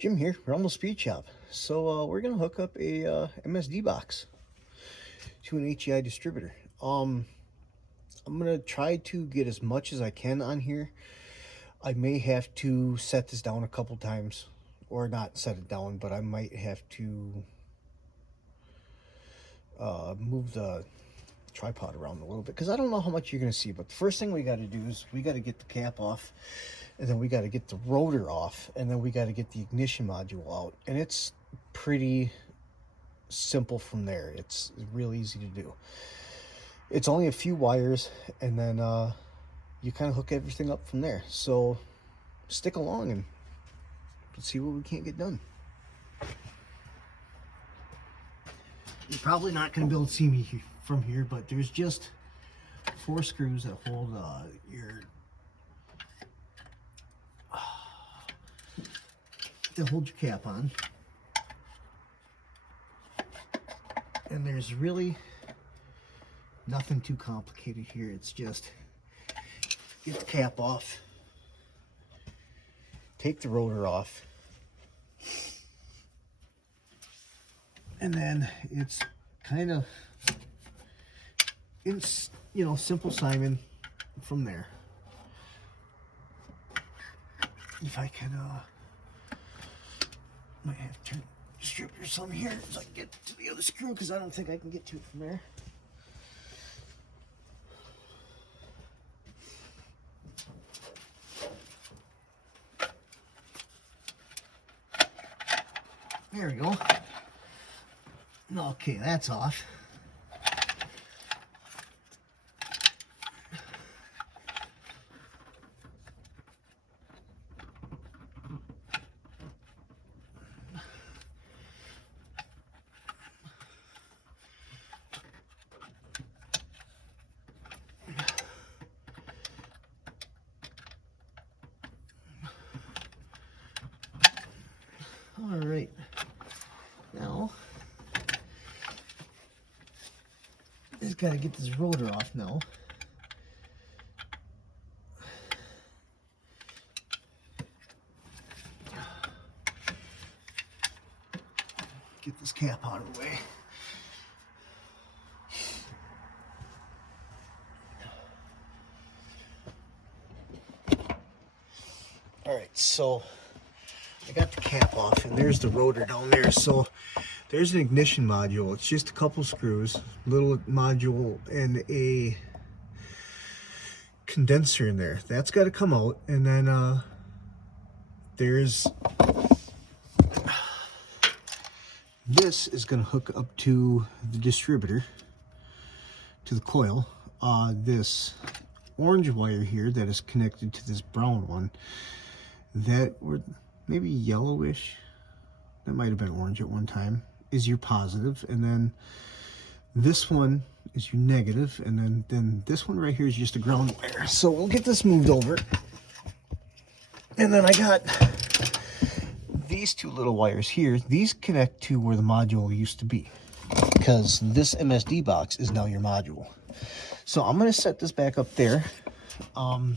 Jim here, Rumble Speed Shop. So we're gonna hook up a MSD box to an HEI distributor. I'm gonna try to get as much as I can on here. I may have to set this down a couple times, or not set it down, but I might have to move the tripod around a little bit because I don't know how much you're gonna see. But the first thing we got to do is we got to get the cap off, and then we got to get the rotor off, and then we got to get the ignition module out. And it's pretty simple from there. It's real easy to do. It's only a few wires, and then you kind of hook everything up from there. So stick along and let's see what we can't get done. You're probably not going to be able to see me from here, but there's just 4 screws that hold your cap on. And there's really nothing too complicated here. It's just get the cap off, take the rotor off, and then it's kind of, it's, you know, simple Simon from there. If I can, might have to turn the distributor some here so I can get to the other screw, because I don't think I can get to it from there. There we go. Okay, that's off. All right. Now, just gotta get this rotor off now. Get this cap out of the way. All right, so I got the cap off, and there's the rotor down there. So there's an ignition module. It's just a couple screws, little module, and a condenser in there. That's got to come out. And then there's this is going to hook up to the distributor, to the coil. This orange wire here that is connected to this brown one, that, or maybe yellowish, that might have been orange at one time, is your positive, and then this one is your negative, and then this one right here is just a ground wire. So we'll get this moved over, and then I got these 2 little wires here. These connect to where the module used to be, because this MSD box is now your module. So I'm going to set this back up there, and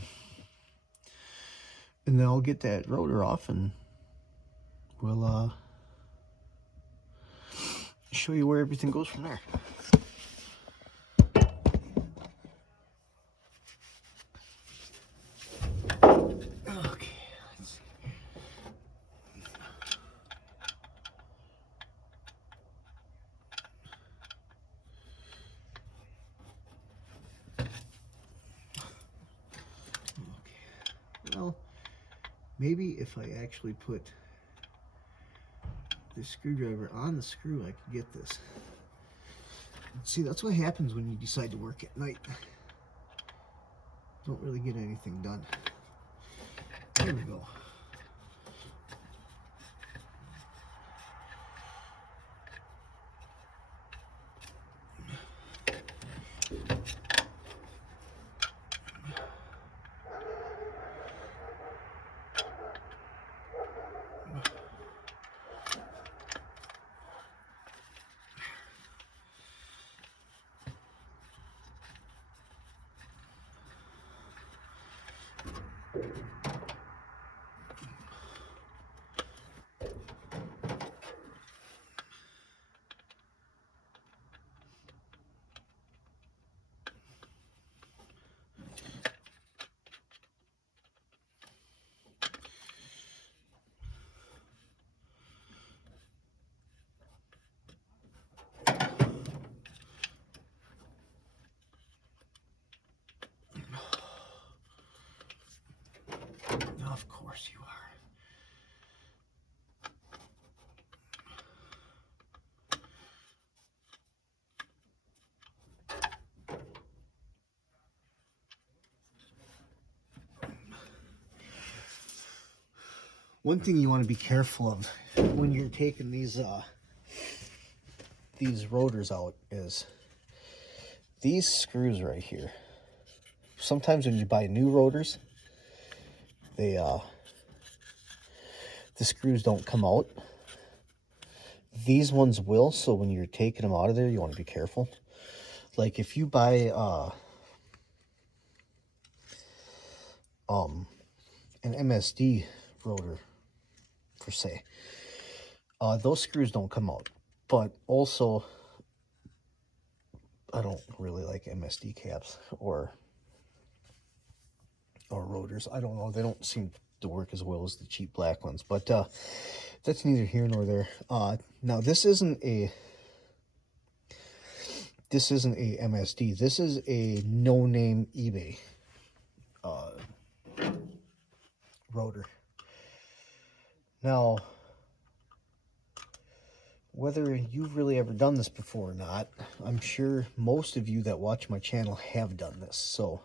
then I'll get that rotor off, and we'll show you where everything goes from there. Okay, let's see. Okay, well, maybe if I actually put the screwdriver on the screw, I could get this. See, that's what happens when you decide to work at night. Don't really get anything done. There we go. One thing you want to be careful of when you're taking these rotors out is these screws right here. Sometimes when you buy new rotors, they the screws don't come out. These ones will, so when you're taking them out of there, you want to be careful. Like if you buy an MSD rotor, per se, those screws don't come out. But also, I don't really like MSD caps or rotors. I don't know. They don't seem to work as well as the cheap black ones. But that's neither here nor there. Now this isn't a MSD. This is a no-name eBay rotor. Now, whether you've really ever done this before or not, I'm sure most of you that watch my channel have done this. So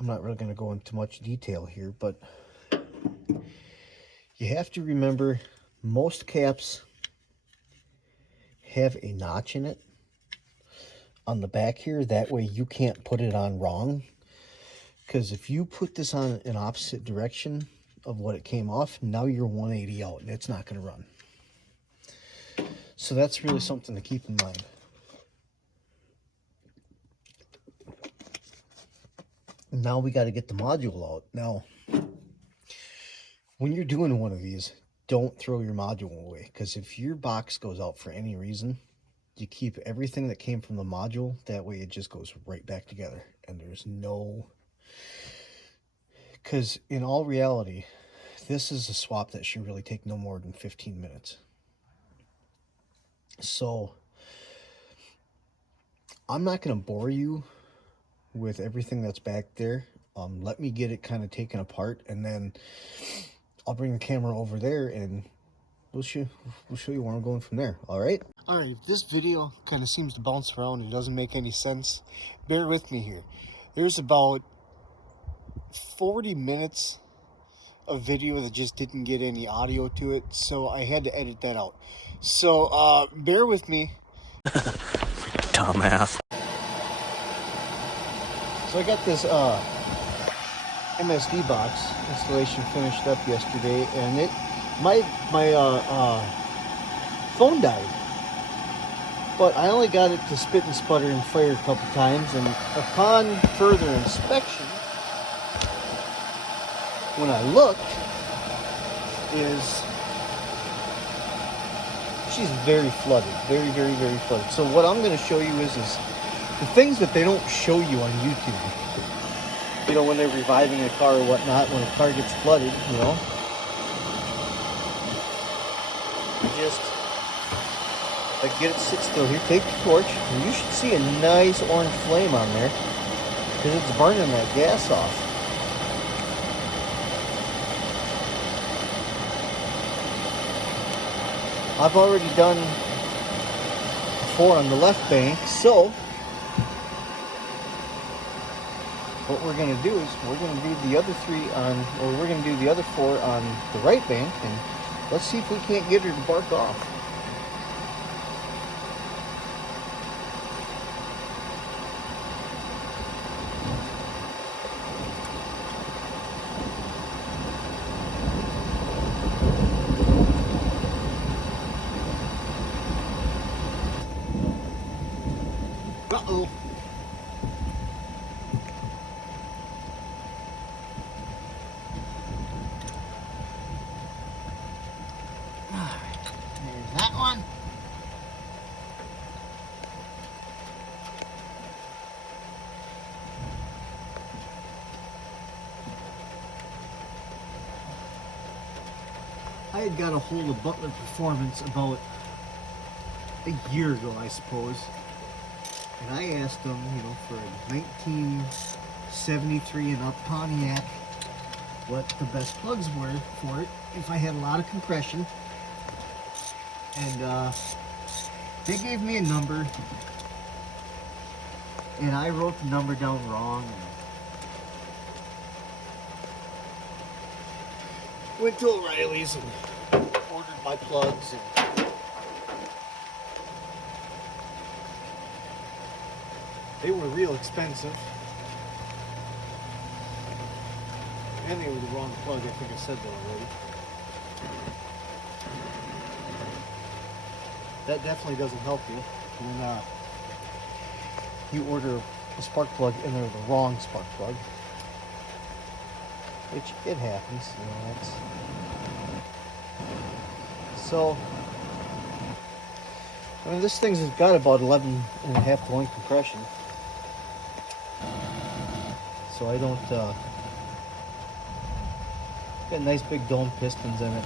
I'm not really going to go into much detail here, but you have to remember most caps have a notch in it on the back here. That way you can't put it on wrong. Because if you put this on an opposite direction of what it came off, now you're 180 out and it's not going to run. So that's really something to keep in mind. Now we got to get the module out. Now, when you're doing one of these, don't throw your module away. Because if your box goes out for any reason, you keep everything that came from the module. That way it just goes right back together. And there's no... Because in all reality, this is a swap that should really take no more than 15 minutes. So, I'm not going to bore you with everything that's back there. Let me get it kind of taken apart, and then I'll bring the camera over there, and we'll show you where I'm going from there. All right? All right, if this video kind of seems to bounce around and doesn't make any sense, bear with me here. There's about 40 minutes of video that just didn't get any audio to it, so I had to edit that out. So bear with me. Dumbass. So I got this MSD box installation finished up yesterday, and my phone died, but I only got it to spit and sputter and fire a couple times, and upon further inspection, when I looked, she's very flooded, very flooded. So what I'm going to show you is the things that they don't show you on YouTube. You know, when they're reviving a car or whatnot, when a car gets flooded, you know. Just like get it sit still here, take the torch, and you should see a nice orange flame on there because it's burning that gas off. I've already done 4 on the left bank, so what we're going to do is we're going to do the other 3 on, or we're going to do the other 4 on the right bank, and let's see if we can't get her to bark off. Uh-oh. There's that one. I had got a hold of Butler Performance about a year ago, I suppose. And I asked them, you know, for a 1973 and up Pontiac, what the best plugs were for it, if I had a lot of compression. And they gave me a number, and I wrote the number down wrong. Went to O'Reilly's and ordered my plugs, and they were real expensive. And they were the wrong plug. I think I said that already. That definitely doesn't help you when you order a spark plug and they're the wrong spark plug. Which it happens, you know. That's so. I mean, this thing's got about 11.5 to 1 compression, so I don't. Got nice big dome pistons in it.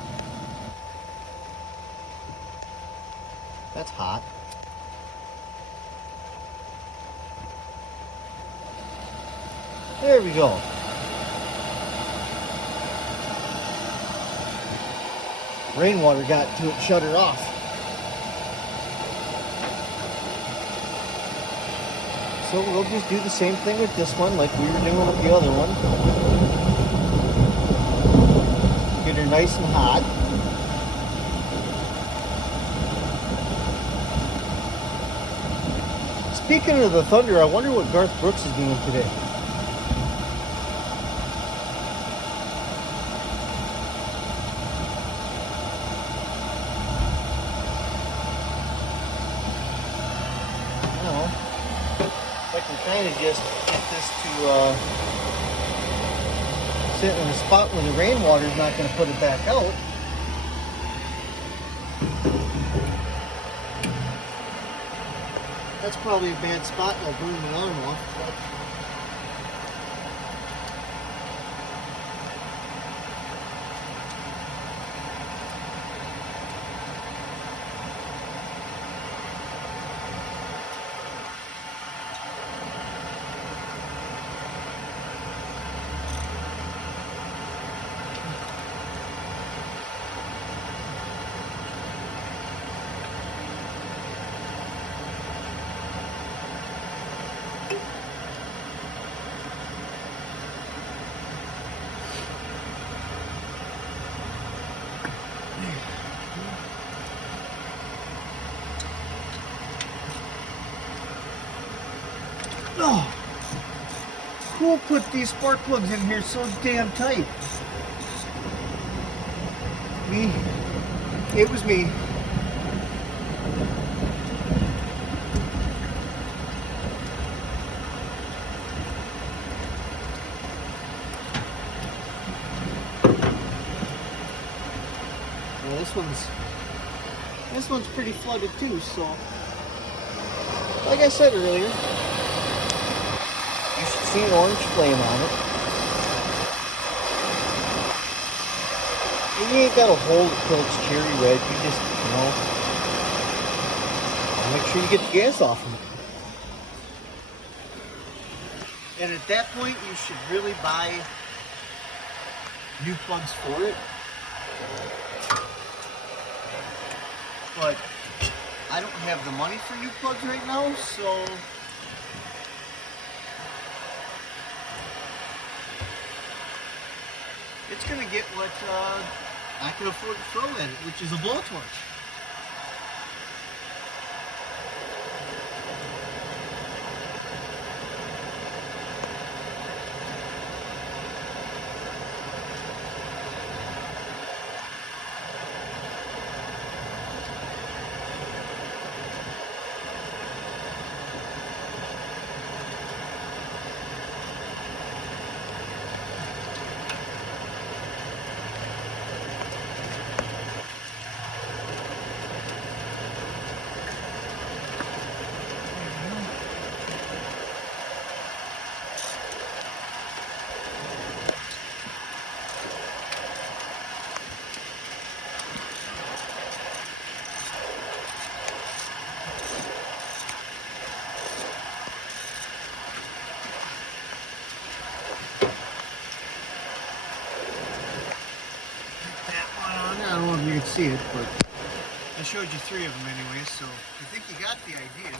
That's hot. There we go. Rainwater got to it, shut her off. So we'll just do the same thing with this one like we were doing with the other one. Get her nice and hot. Speaking of the thunder, I wonder what Garth Brooks is doing today. Trying to just get this to sit in a spot where the rainwater is not going to put it back out. That's probably a bad spot, and I'll burn the alarm off. But oh, who put these spark plugs in here so damn tight? Me. It was me. Well, this one's pretty flooded too, so like I said earlier, you should see an orange flame on it. And you ain't gotta hold it till it's cherry red. You just, make sure you get the gas off of it. And at that point, you should really buy new plugs for it. But I don't have the money for new plugs right now, so it's going to get what I can afford to throw in it, which is a blowtorch. I don't know if you can see it, but I showed you 3 of them anyway, so I think you got the idea.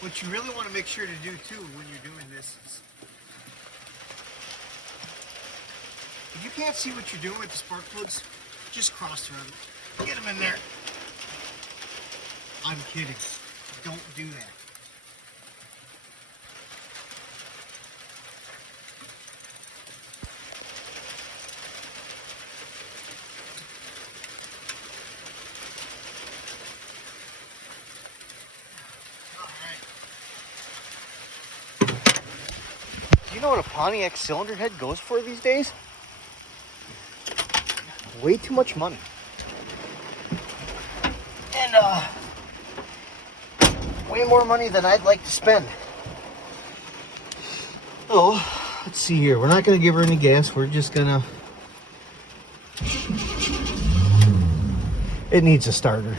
What you really want to make sure to do too when you're doing this is, if you can't see what you're doing with the spark plugs, just cross thread it. Get them in there. I'm kidding. Don't do that. Do you know what a Pontiac cylinder head goes for these days? Way too much money. And way more money than I'd like to spend. Oh, let's see here. We're not going to give her any gas. We're just going to... It needs a starter.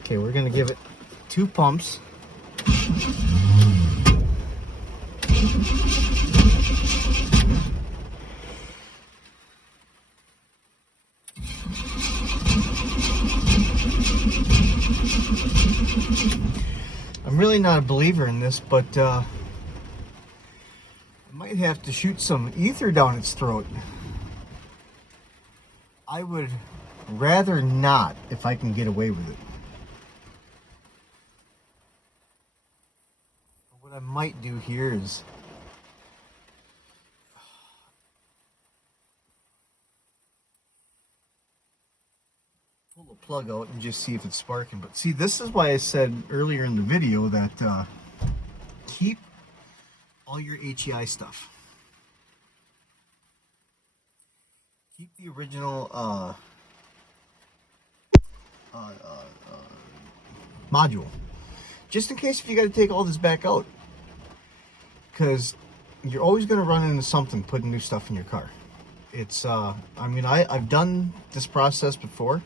Okay, we're going to give it 2 pumps. I'm really not a believer in this, but I might have to shoot some ether down its throat. I would rather not if I can get away with it. What I might do here is pull the plug out and just see if it's sparking. But see, this is why I said earlier in the video that keep all your HEI stuff. Keep the original module, just in case if you got to take all this back out, because you're always going to run into something putting new stuff in your car. It's I mean, I've done this process before,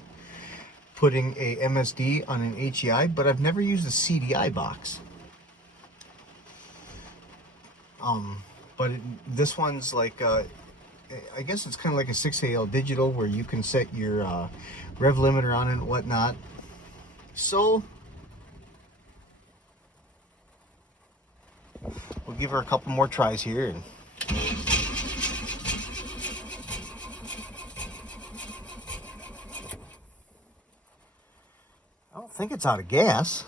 putting a MSD on an HEI, but I've never used a CDI box. But this one's like I guess it's kind of like a 6AL digital where you can set your rev limiter on it and whatnot. So we'll give her a couple more tries here. And I don't think it's out of gas.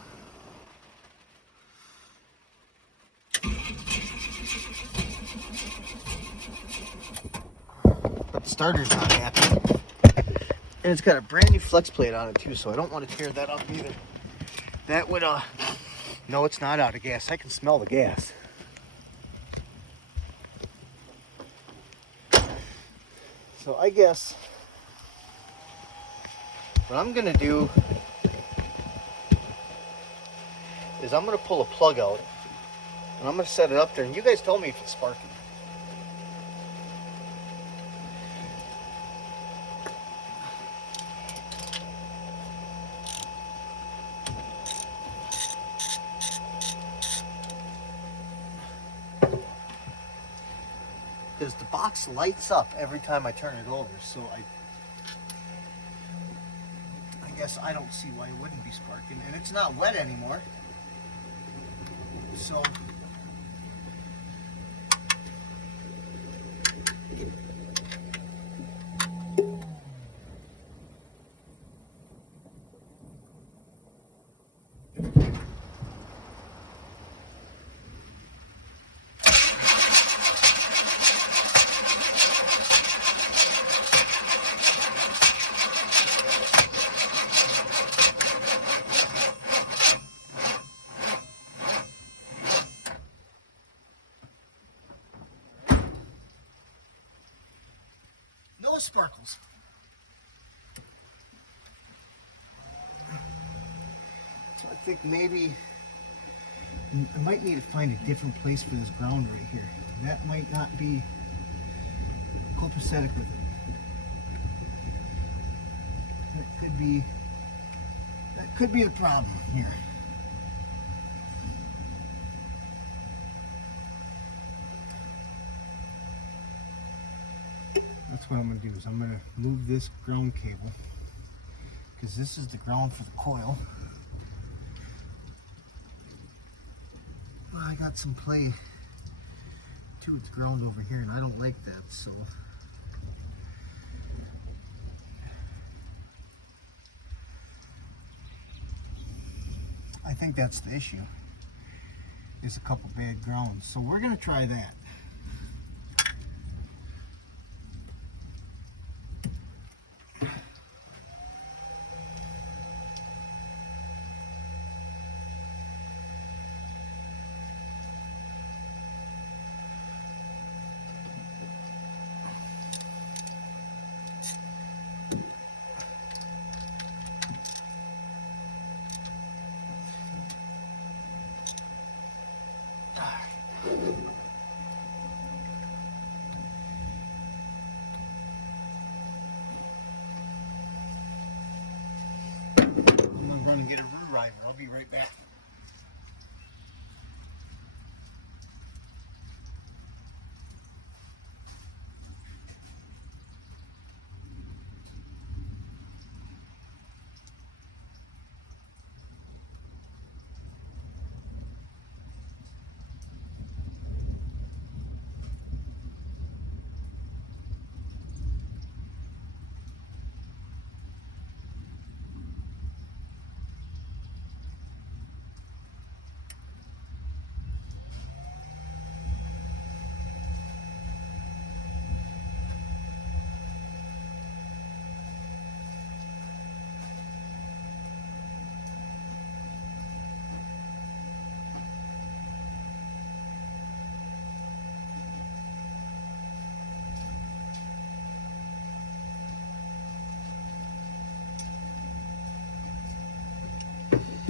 But the starter's not happy. And it's got a brand new flex plate on it too, so I don't want to tear that up either. That would, no, it's not out of gas. I can smell the gas. So I guess what I'm gonna do is I'm gonna pull a plug out and I'm gonna set it up there, and you guys tell me if it's sparking. Because the box lights up every time I turn it over, so I guess I don't see why it wouldn't be sparking, and it's not wet anymore. So no sparkles. So I think maybe I might need to find a different place for this ground right here. That might not be copacetic with it. That could be the problem here. what I'm going to do is I'm going to move this ground cable, because this is the ground for the coil. Well, I got some play to its ground over here, and I don't like that, so I think that's the issue, is a couple bad grounds. So we're going to try that. I'm going to get a rewrite. I'll be right back.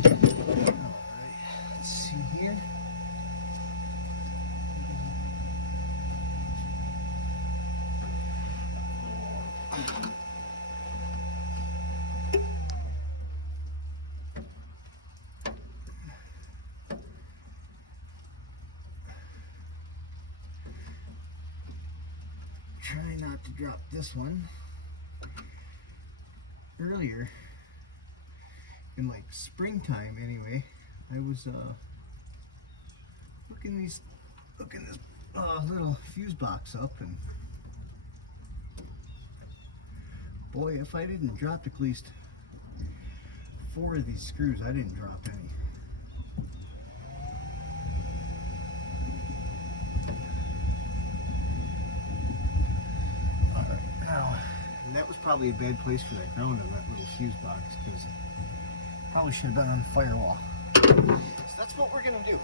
Let's see here. Try not to drop this one. Earlier, in like springtime anyway, I was hooking this little fuse box up, and boy, if I didn't drop at least 4 of these screws, I didn't drop any. Alright, now, and that was probably a bad place for that ground on that little fuse box, because probably should have been on the firewall. So that's what we're going to do.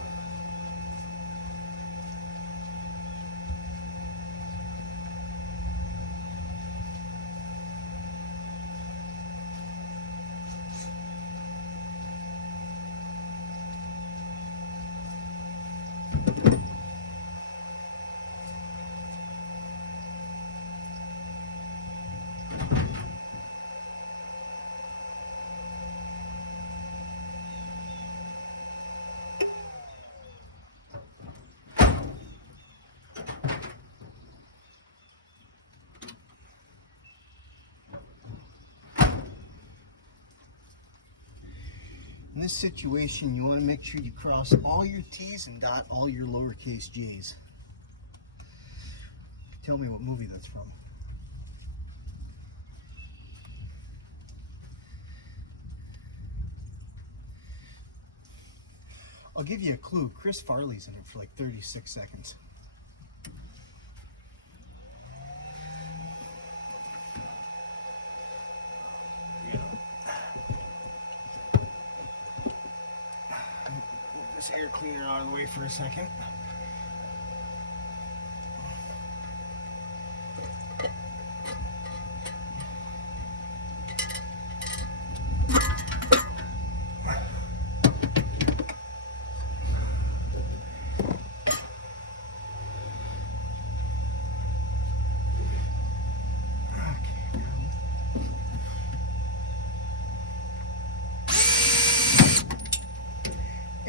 In this situation, you want to make sure you cross all your T's and dot all your lowercase j's. Tell me what movie that's from. I'll give you a clue. Chris Farley's in it for like 36 seconds. This air cleaner out of the way for a second.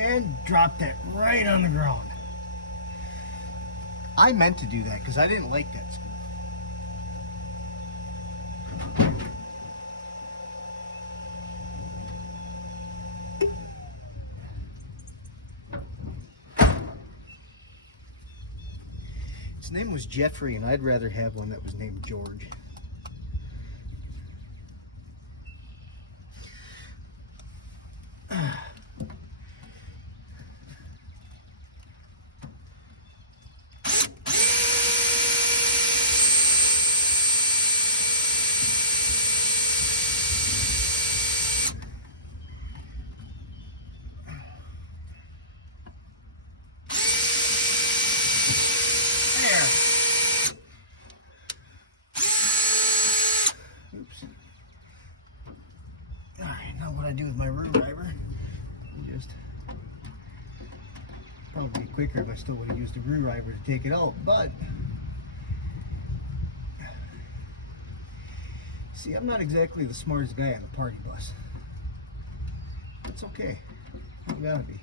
And drop that right on the ground. I meant to do that because I didn't like that screw. His name was Jeffrey, and I'd rather have one that was named George. I do with my room driver. Just probably be quicker if I still would have used the room driver to take it out, but see, I'm not exactly the smartest guy on the party bus. It's okay. You gotta be.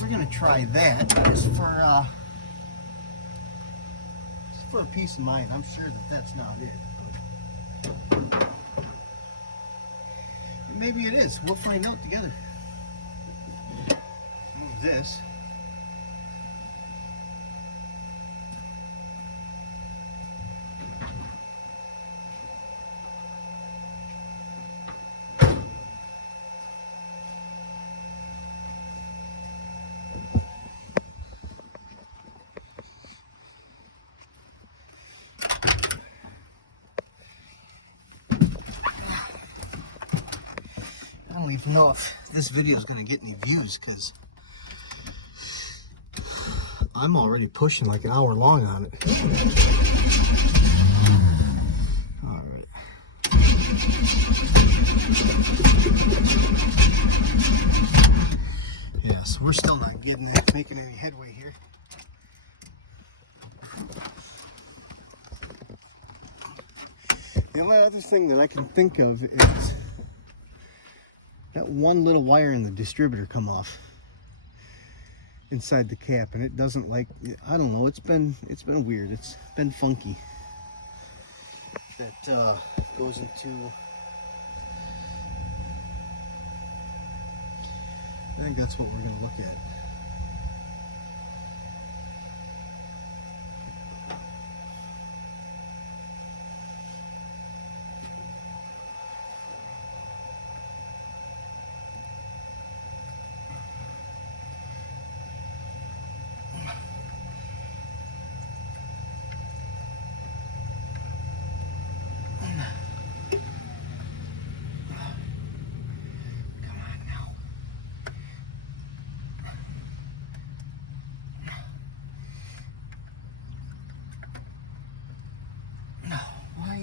We're gonna try that just for a peace of mind. I'm sure that that's not it, but maybe it is. We'll find out together. Move this. I don't even know if this video is going to get any views because I'm already pushing like an hour long on it. All right. Yeah, so we're still not making any headway here. The only other thing that I can think of is that one little wire in the distributor come off inside the cap, and it doesn't like, I don't know, it's been weird, it's been funky. That goes into, I think that's what we're going to look at.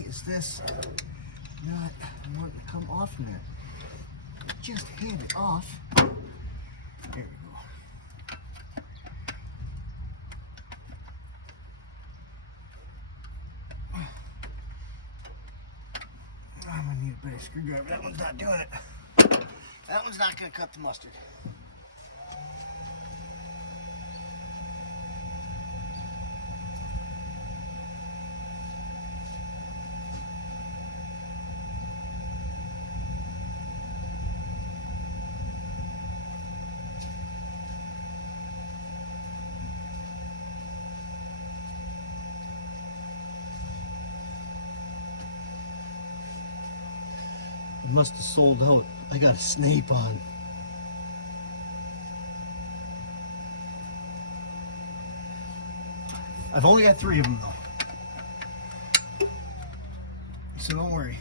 Is this not wanting to come off in there? Just hand it off. There we go. I'm gonna need a better screwdriver. That one's not doing it. That one's not gonna cut the mustard. must have sold out. I got a snape on. I've only got 3 of them though, so don't worry.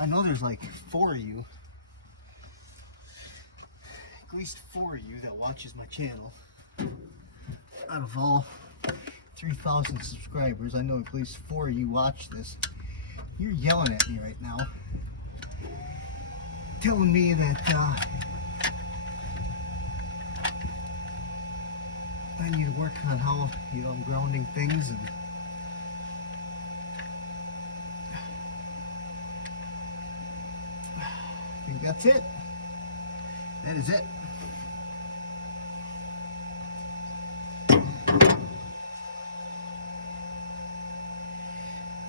I know there's like 4 of you, at least 4 of you that watches my channel. Out of all 3,000 subscribers, I know at least 4 of you watch this. You're yelling at me right now, telling me that I need to work on how, I'm grounding things, and I think that's it. That is it.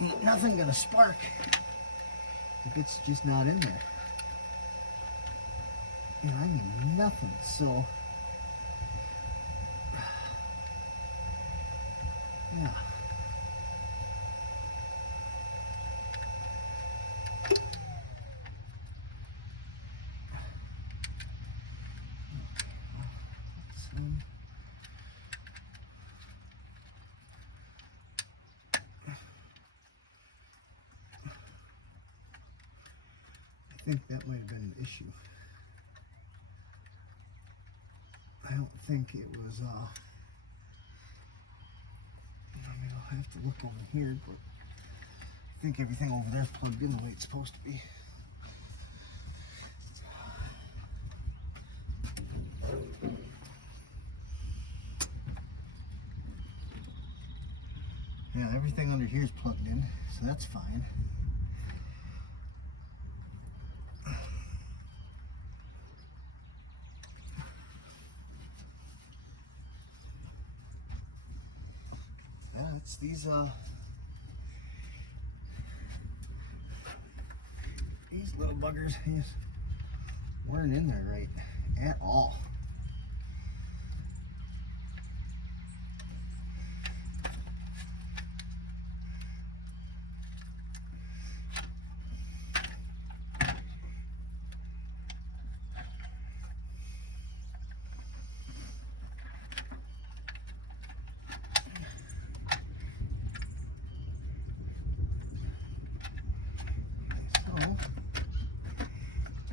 Ain't nothing gonna spark if it's just not in there. And I mean nothing, so yeah. I think that might have been an issue. I don't think it was, I mean, I'll have to look over here, but I think everything over there is plugged in the way it's supposed to be. Yeah, everything under here is plugged in, so that's fine. Yeah, it's these little buggers just weren't in there right at all.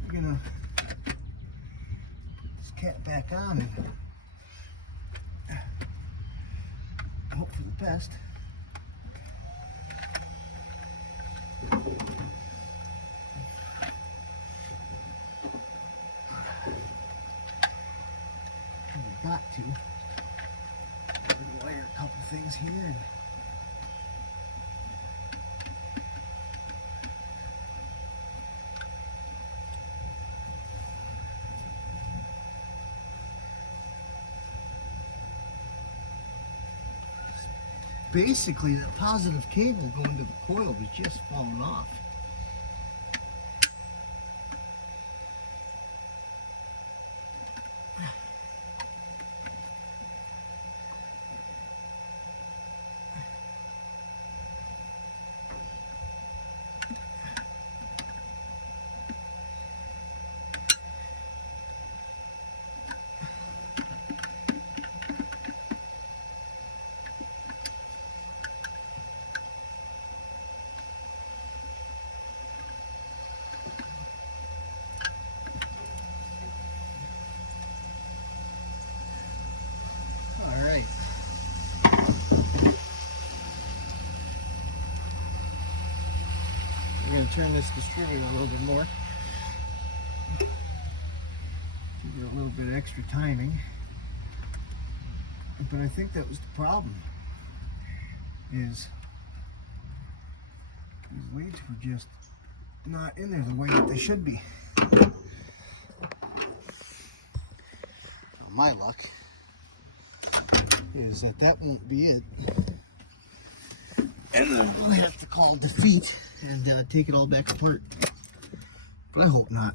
We're gonna put this cat back on and hope for the best. We got to. We're gonna wire a couple things here. And basically, the positive cable going to the coil was just falling off. We're going to turn this distributor a little bit more. Give it a little bit of extra timing. But I think that was the problem. Is these leads were just not in there the way that they should be. Now, my luck is that that won't be it. And then we'll have to call defeat and take it all back apart. But I hope not.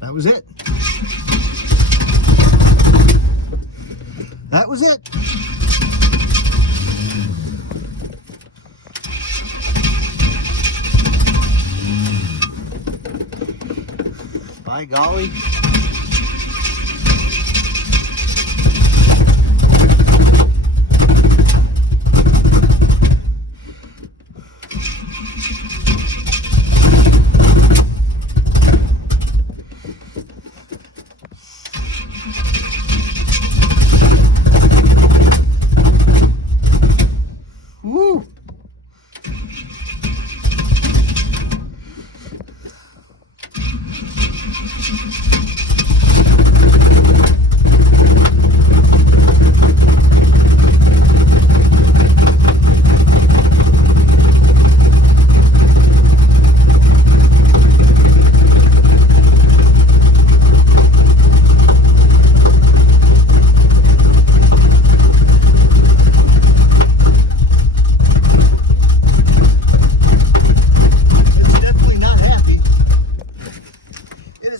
That was it. That was it. By golly. Woo!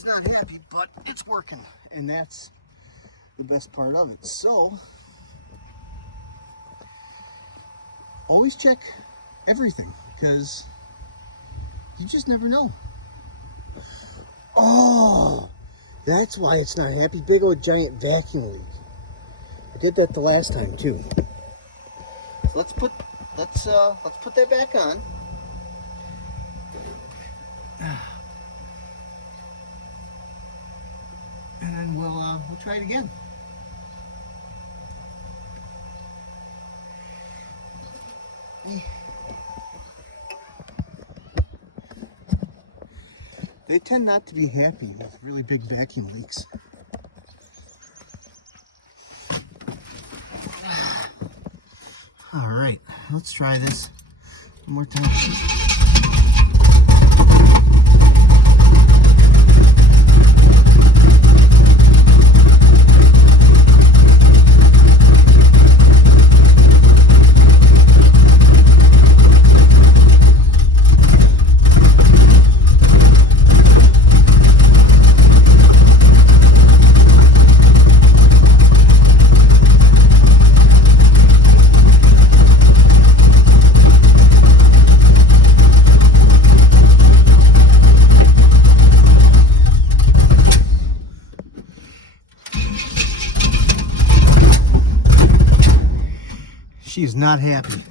Not happy, but it's working, and that's the best part of it. So always check everything, because you just never know. Oh, that's why it's not happy. Big old giant vacuum leak. I did that the last time too. So let's put that back on. And then we'll try it again. They tend not to be happy with really big vacuum leaks. All right, let's try this one more time. She's not happy.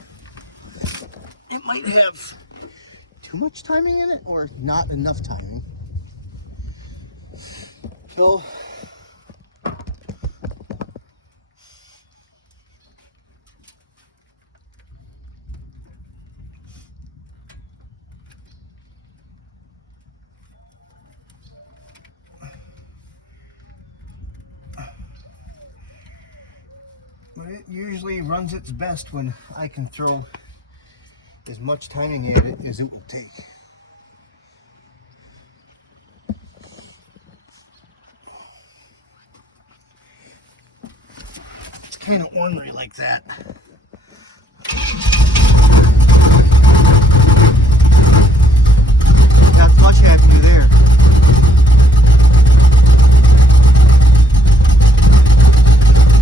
It might have too much timing in it or not enough timing. So it usually runs its best when I can throw as much timing at it as it will take. It's kind of ornery like that. Not much happier there.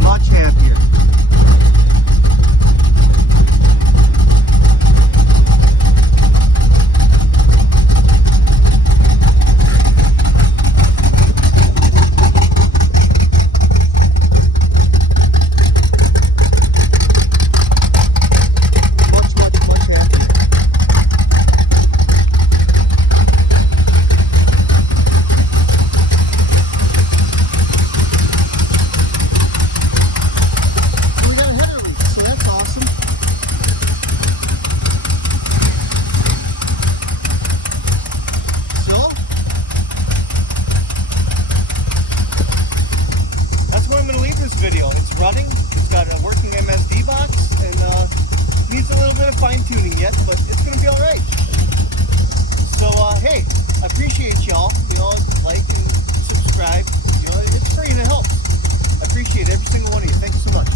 Much happier. Video. It's running, it's got a working MSD box, and needs a little bit of fine-tuning yet, but it's going to be alright. So, hey, I appreciate y'all, like and subscribe, it's free and it helps. I appreciate every single one of you. Thank you so much.